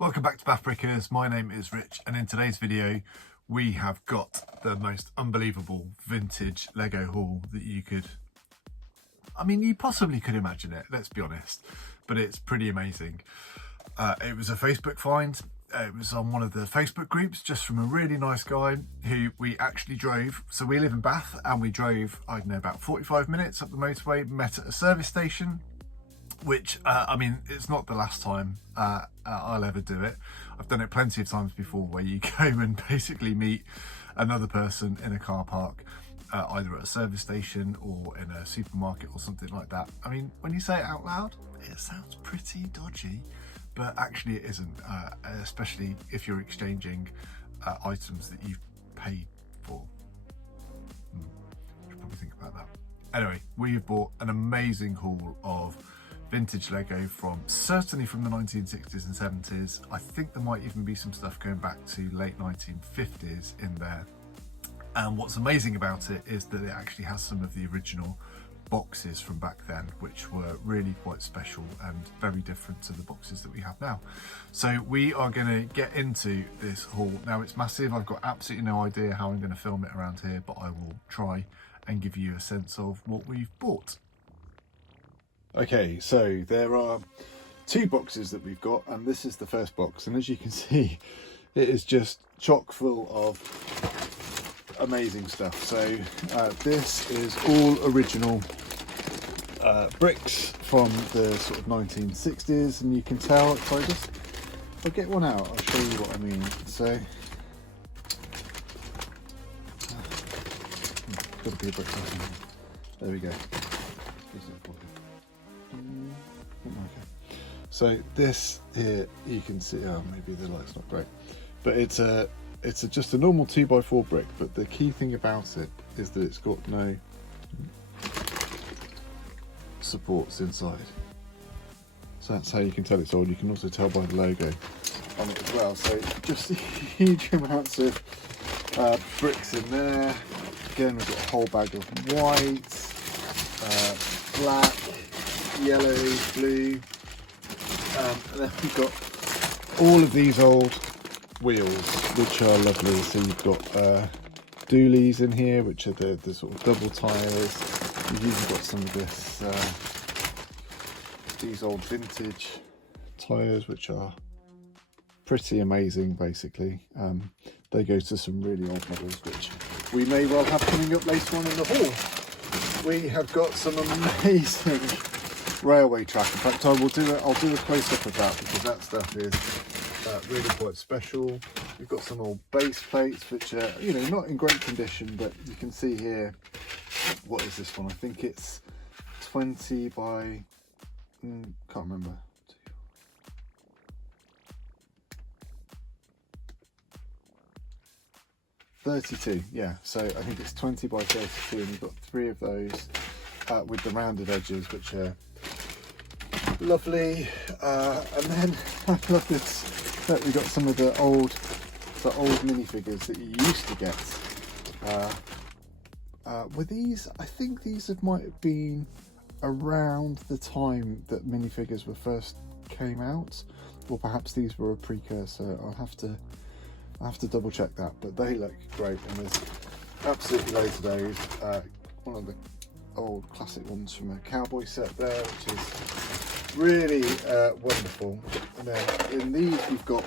Welcome back to BathBrickers. My name is Rich, and in today's video we have got the most unbelievable vintage Lego haul that you possibly could imagine it, let's be honest, but it's pretty amazing. It was a Facebook find. It was on one of the Facebook groups, just from a really nice guy who we actually drove. So we live in Bath and we drove, I don't know, about 45 minutes up the motorway, met at a service station, which it's not the last time I'll ever do it. I've done it plenty of times before, where you go and basically meet another person in a car park, either at a service station or in a supermarket or something like that. I mean, when you say it out loud, it sounds pretty dodgy, but actually it isn't, especially if you're exchanging items that you've paid for. You should probably think about that. Anyway, we've bought an amazing haul of vintage Lego certainly from the 1960s and 70s. I think there might even be some stuff going back to late 1950s in there. And what's amazing about it is that it actually has some of the original boxes from back then, which were really quite special and very different to the boxes that we have now. So we are going to get into this haul. Now, it's massive. I've got absolutely no idea how I'm going to film it around here, but I will try and give you a sense of what we've bought. Okay, so there are two boxes that we've got, and this is the first box, and as you can see, it is just chock full of amazing stuff. So this is all original bricks from the sort of 1960s, and you can tell, if I get one out, I'll show you what I mean. So gotta be a brick. There we go. Okay. So this here, you can see, maybe the light's not great, but it's just a normal 2x4 brick, but the key thing about it is that it's got no supports inside. So that's how you can tell it's old. You can also tell by the logo on it as well. So just huge amounts of bricks in there. Again, we've got a whole bag of white, black, yellow, blue, and then we've got all of these old wheels, which are lovely. So you've got dualies in here, which are the sort of double tyres. You've even got some of these old vintage tyres, which are pretty amazing. Basically, they go to some really old models, which we may well have coming up later on in the haul. We have got some amazing railway track. In fact, I'll do a close-up of that, because that stuff is really quite special. We've got some old base plates, which are, not in great condition, but you can see here, what is this one? I think it's 20 by, can't remember. 32, yeah. So I think it's 20 by 32, and we've got 3 of those with the rounded edges, which are lovely. And then I love this, that we got some of the old minifigures that you used to get. With these, I think these might have been around the time that minifigures were first came out, or perhaps these were a precursor. I'll have to double check that, but they look great, and there's absolutely loads of those. One of the old classic ones from a cowboy set there, which is really wonderful. And then in these we've got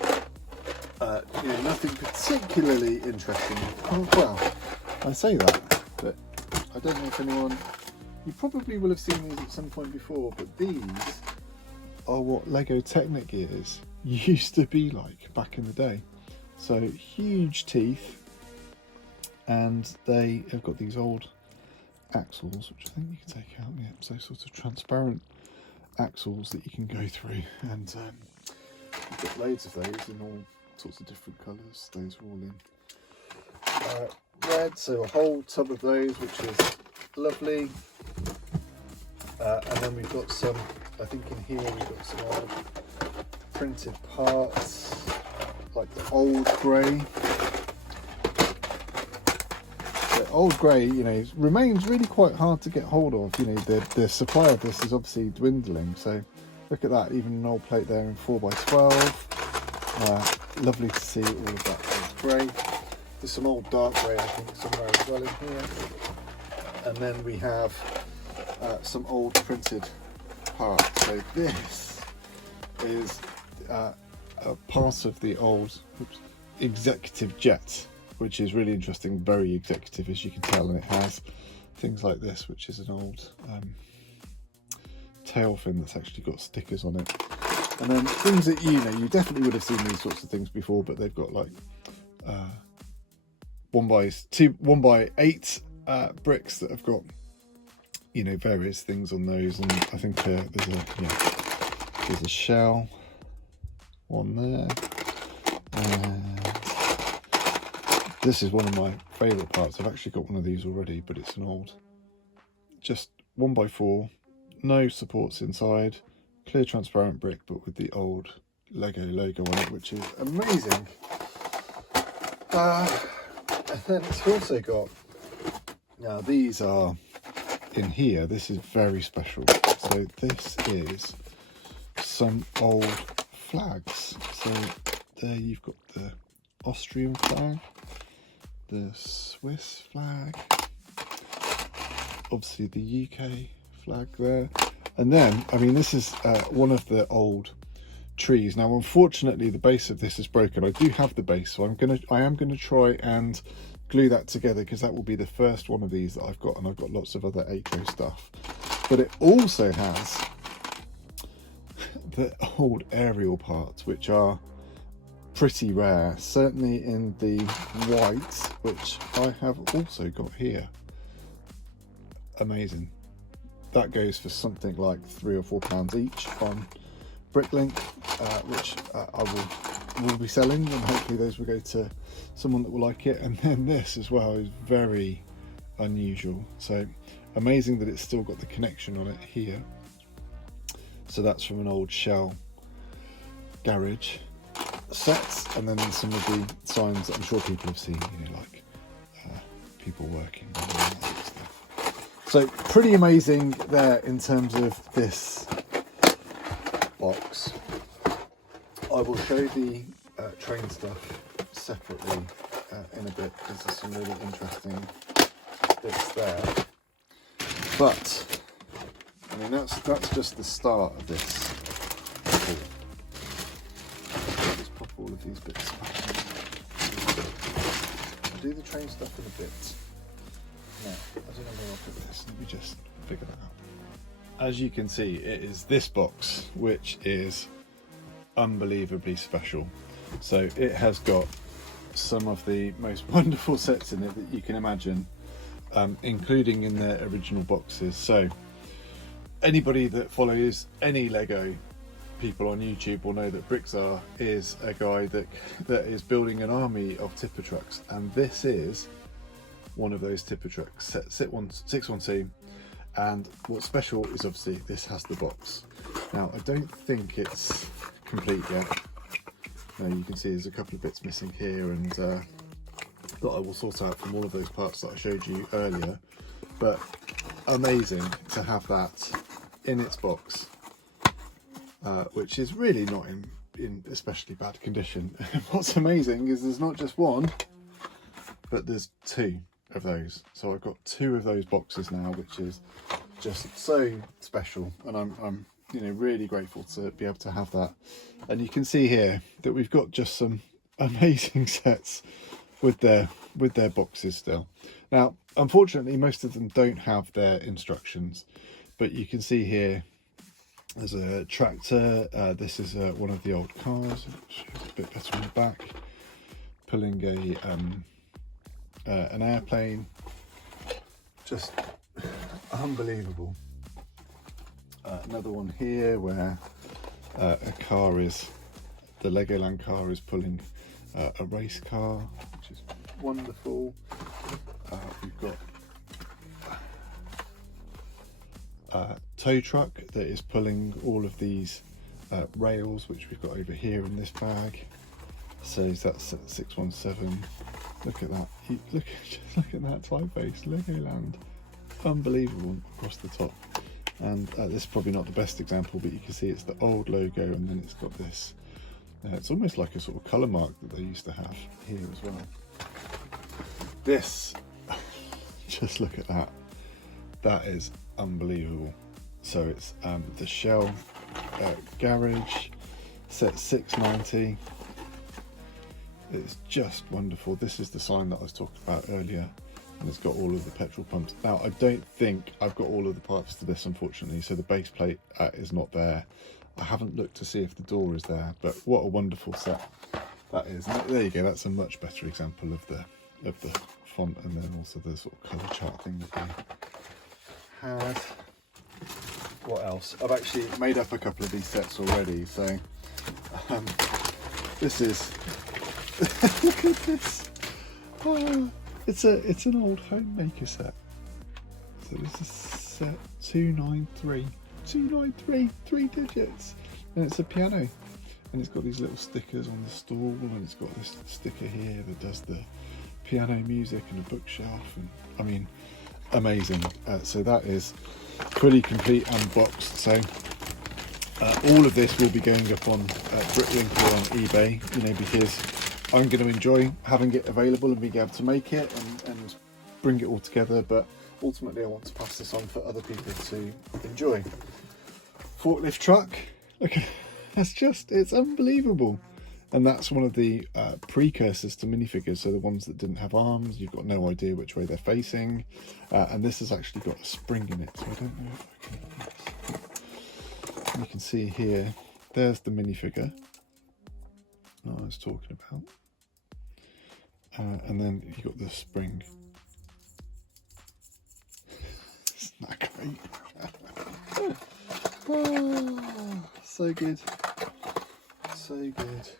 nothing particularly interesting. Oh, well, I say that, but I don't know if anyone, you probably will have seen these at some point before, but these are what Lego Technic gears used to be like back in the day. So huge teeth, and they have got these old axles, which I think you can take out. Yeah, so sort of transparent axles that you can go through, and we've got loads of those in all sorts of different colours. Those are all in red, so a whole tub of those, which is lovely. And then we've got some, I think in here we've got some old printed parts, like the old grey. The old grey, remains really quite hard to get hold of. The supply of this is obviously dwindling. So look at that, even an old plate there in 4x12. Lovely to see all of that old grey. There's some old dark grey, I think, somewhere as well in here. And then we have some old printed parts. So this is a part of the old executive jet, which is really interesting, very executive as you can tell, and it has things like this, which is an old tail fin that's actually got stickers on it. And then things that you definitely would have seen these sorts of things before, but they've got like 1x8 bricks that have got various things on those, and I think there's a shell one there, and this is one of my favourite parts. I've actually got one of these already, but it's an old, just 1x4, no supports inside, clear transparent brick, but with the old Lego logo on it, which is amazing. And then it's also got, now these are in here, this is very special. So this is some old flags. So there you've got the Austrian flag, the Swiss flag, obviously the UK flag there. And then, I mean, this is one of the old trees. Now, unfortunately, the base of this is broken. I do have the base, so I am gonna try and glue that together, because that will be the first one of these that I've got, and I've got lots of other eco stuff. But it also has the old aerial parts, which are pretty rare, certainly in the white, which I have also got here. Amazing. That goes for something like £3 or £4 each on Bricklink, which I will be selling, and hopefully those will go to someone that will like it. And then this as well is very unusual, so amazing that it's still got the connection on it here. So that's from an old Shell garage set, and then some of the signs that I'm sure people have seen, like people working and all that sort of stuff. So pretty amazing there in terms of this box. I will show the train stuff separately in a bit, because there's some really interesting bits there. But I mean, that's just the start of this. Let's pop all of these bits back. I'll do the train stuff in a bit. Now, I don't know where I'll put this. Let me just figure that out. As you can see, it is this box, which is unbelievably special. So it has got some of the most wonderful sets in it that you can imagine, including in their original boxes. So anybody that follows any Lego people on YouTube will know that Brickzar is a guy that is building an army of tipper trucks, and this is one of those tipper trucks, 612. And what's special is obviously this has the box. Now, I don't think it's complete yet. Now you can see there's a couple of bits missing here, and that I will sort out from all of those parts that I showed you earlier. But amazing to have that in its box, which is really not in especially bad condition. What's amazing is there's not just one, but there's two of those. So I've got two of those boxes now, which is just so special, and I'm really grateful to be able to have that. And you can see here that we've got just some amazing sets with their boxes still. Now, unfortunately, most of them don't have their instructions, but you can see here there's a tractor. This is one of the old cars, a bit better on the back, pulling an airplane. Just unbelievable. Another one here where the Legoland car is pulling a race car, which is wonderful. We've got a tow truck that is pulling all of these rails, which we've got over here in this bag. So that's 617. Look at that. Look at that typeface. Legoland. Unbelievable across the top. And this is probably not the best example, but you can see it's the old logo, and then it's got this It's almost like a sort of colour mark that they used to have here as well. This, just look at that. That is unbelievable. So it's the Shell garage, set 690. It's just wonderful. This is the sign that I was talking about earlier, and it's got all of the petrol pumps. Now, I don't think I've got all of the parts to this, unfortunately, so the base plate is not there. I haven't looked to see if the door is there, but what a wonderful set that is. And there you go, that's a much better example of the font, and then also the sort of colour chart thing that we had. What else? I've actually made up a couple of these sets already, so this is look at this. Oh, it's an old homemaker set. So this is set 293, 3 digits, and it's a piano, and it's got these little stickers on the stall, and it's got this sticker here that does the piano music, and a bookshelf, and I mean, amazing. So that is fully complete and boxed. So all of this will be going up on BrickLink or on eBay, you know, because I'm going to enjoy having it available and being able to make it and bring it all together, but ultimately I want to pass this on for other people to enjoy. Forklift truck, look, it's unbelievable. And that's one of the precursors to minifigures, so the ones that didn't have arms, you've got no idea which way they're facing, and this has actually got a spring in it, so I don't know if I can... You can see here, there's the minifigure that I was talking about, and then you've got the spring. Isn't that great? Oh, so good, so good.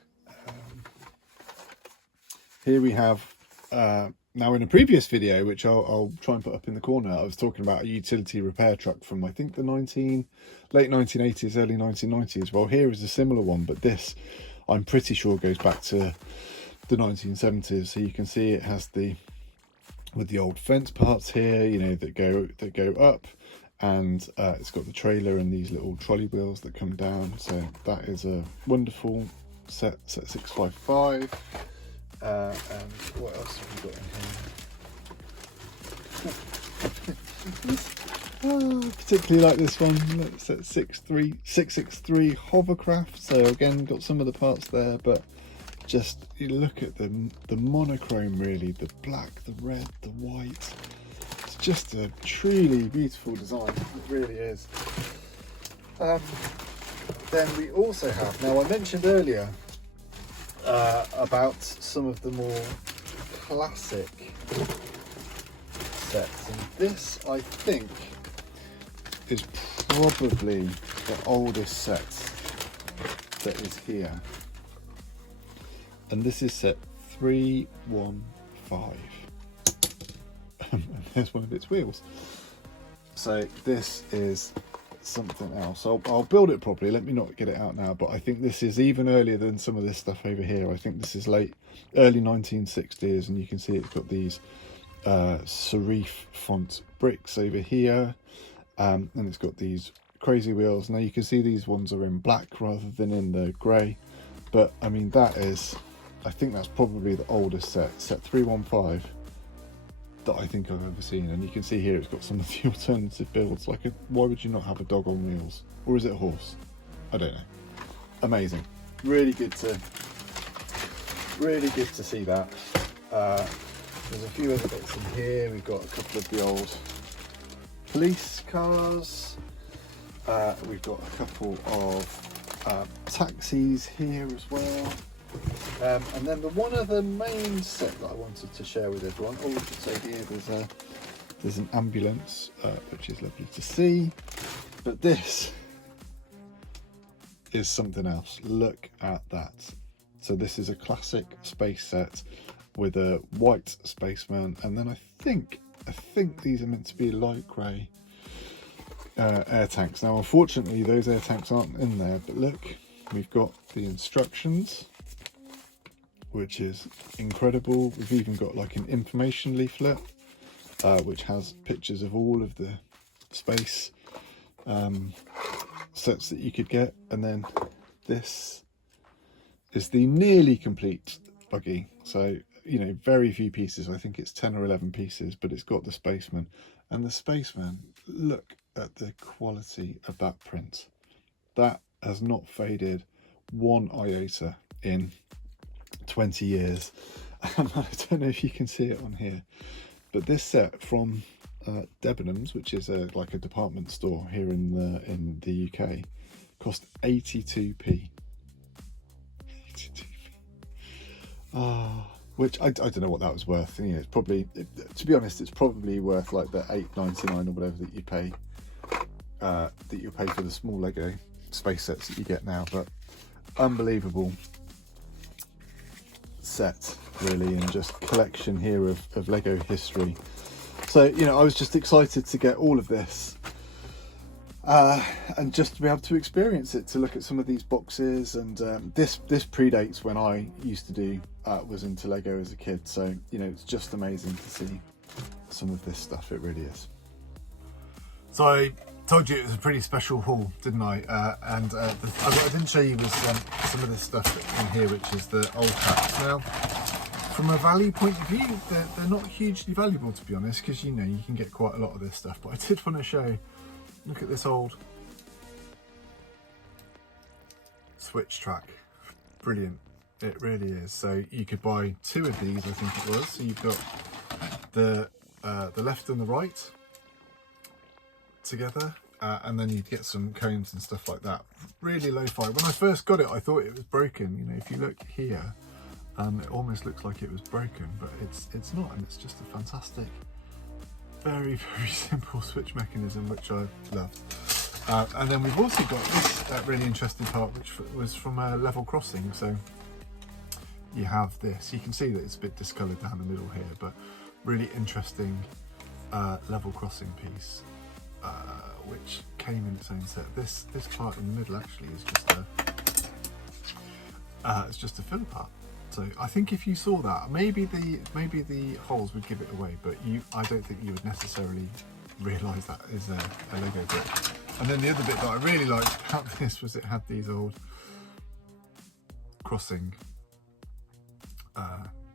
Here we have, now in a previous video, which I'll try and put up in the corner, I was talking about a utility repair truck from, I think, the late 1980s, early 1990s. Well, here is a similar one, but this, I'm pretty sure, goes back to the 1970s. So you can see it has with the old fence parts here, you know, that go up, and it's got the trailer and these little trolley wheels that come down. So that is a wonderful set 655. And what else have we got in here? Particularly like this one. It's at 663 hovercraft. So again, got some of the parts there, but just you look at the monochrome, really, the black, the red, the white. It's just a truly beautiful design. It really is. Then we also have, now I mentioned earlier about some of the more classic sets, and this, I think, is probably the oldest set that is here, and this is set 315. And there's one of its wheels. So this is something else. I'll build it properly. Let me not get it out now, but I think this is even earlier than some of this stuff over here. I think this is early 1960s, and you can see it's got these serif font bricks over here, and it's got these crazy wheels. Now you can see these ones are in black rather than in the grey, but I mean, that is, I think that's probably the oldest set 315 that I think I've ever seen. And you can see here it's got some of the alternative builds, like why would you not have a dog on wheels, or is it a horse? I don't know. Amazing. Really good to see that. There's a few other bits in here. We've got a couple of the old police cars. We've got a couple of taxis here as well. And then the one other main set that I wanted to share with everyone, or we should say here, there's an ambulance, which is lovely to see. But this is something else. Look at that. So this is a classic space set with a white spaceman, and then I think these are meant to be light grey air tanks. Now unfortunately those air tanks aren't in there, but look, we've got the instructions, which is incredible. We've even got like an information leaflet, which has pictures of all of the space sets that you could get. And then this is the nearly complete buggy. So, you know, very few pieces. I think it's 10 or 11 pieces, but it's got the spaceman. And the spaceman, look at the quality of that print. That has not faded one iota in 20 years. And I don't know if you can see it on here, but this set from Debenhams, which is like a department store here in the UK, cost 82p. 82p. Which I don't know what that was worth. You know, it's probably, to be honest, it's probably worth like the $8.99 or whatever that you pay for the small Lego space sets that you get now. But unbelievable set, really, and just collection here of Lego history. So, you know, I was just excited to get all of this and just to be able to experience it, to look at some of these boxes. And this predates when I used to do was into Lego as a kid, so you know, it's just amazing to see some of this stuff. It really is. So I told you it was a pretty special haul, didn't I? And what I didn't show you was some of this stuff in here, which is the old caps. Now, from a value point of view, they're not hugely valuable, to be honest, because you know, you can get quite a lot of this stuff. But I did want to show, look at this old switch track. Brilliant. It really is. So you could buy 2 of these, I think it was. So you've got the left and the right together, and then you'd get some cones and stuff like that. Really lo-fi. When I first got it, I thought it was broken. You know, if you look here, it almost looks like it was broken, but it's not, and it's just a fantastic, very, very simple switch mechanism, which I loved. And then we've also got this really interesting part, which was from a level crossing. So you have this, you can see that it's a bit discoloured down the middle here, but really interesting level crossing piece, which came in its own set. This part in the middle actually is just a filler part. So I think if you saw that, maybe the holes would give it away, but I don't think you would necessarily realise that is a Lego brick. And then the other bit that I really liked about this was it had these old crossing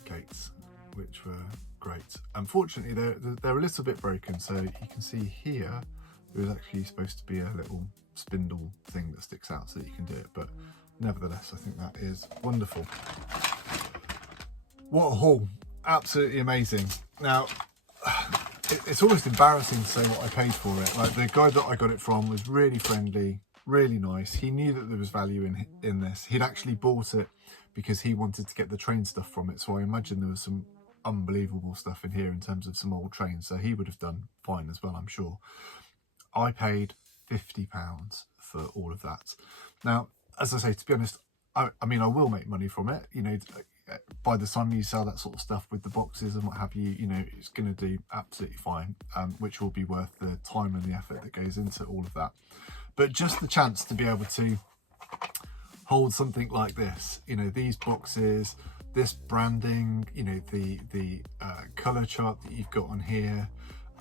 gates, which were great. Unfortunately, they're a little bit broken, so you can see here there was actually supposed to be a little spindle thing that sticks out so that you can do it, but nevertheless, I think that is wonderful. What a haul, absolutely amazing. Now, it's almost embarrassing to say what I paid for it. Like, the guy that I got it from was really friendly, really nice. He knew that there was value in this. He'd actually bought it because he wanted to get the train stuff from it, so I imagine there was some unbelievable stuff in here in terms of some old trains, so he would have done fine as well, I'm sure. I paid £50 for all of that. Now, as I say, to be honest, I mean, I will make money from it. You know, by the time you sell that sort of stuff with the boxes and what have you, you know, it's going to do absolutely fine, which will be worth the time and the effort that goes into all of that. But just the chance to be able to hold something like this, you know, these boxes, this branding, you know, the colour chart that you've got on here,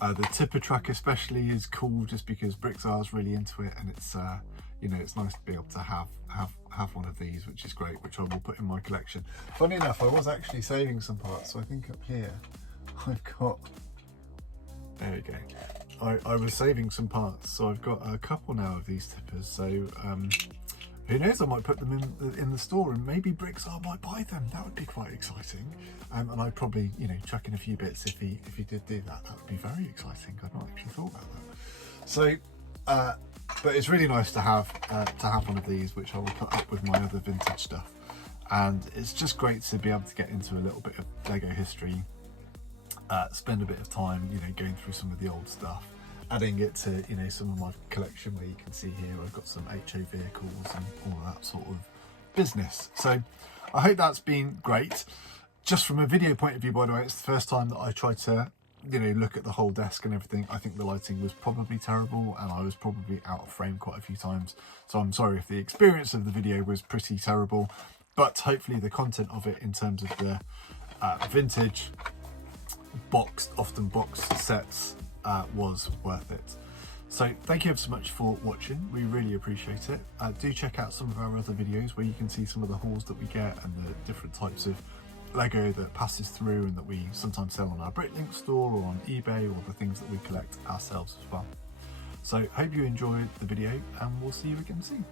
the tipper track especially is cool, just because BrickSR is really into it, and it's you know, it's nice to be able to have one of these, which is great, which I will put in my collection. Funny enough, I was actually saving some parts, so I think up here I've got, there we go, I was saving some parts, so I've got a couple now of these tippers. So who knows, I might put them in the store, and maybe BrickSR might buy them. That would be quite exciting. And I'd probably, you know, chuck in a few bits if he did do that. That would be very exciting. I'd not actually thought about that. So but it's really nice to have one of these, which I will put up with my other vintage stuff. And it's just great to be able to get into a little bit of Lego history, spend a bit of time, you know, going through some of the old stuff, adding it to, you know, some of my collection, where you can see here I've got some HO vehicles and all of that sort of business. So I hope that's been great. Just from a video point of view, by the way, it's the first time that I tried to, you know, look at the whole desk and everything. I think the lighting was probably terrible, and I was probably out of frame quite a few times, so I'm sorry if the experience of the video was pretty terrible, but hopefully the content of it in terms of the vintage boxed, often boxed sets was worth it. So thank you ever so much for watching, we really appreciate it. Do check out some of our other videos where you can see some of the hauls that we get and the different types of Lego that passes through and that we sometimes sell on our Bricklink store or on eBay, or the things that we collect ourselves as well. So hope you enjoyed the video and we'll see you again soon.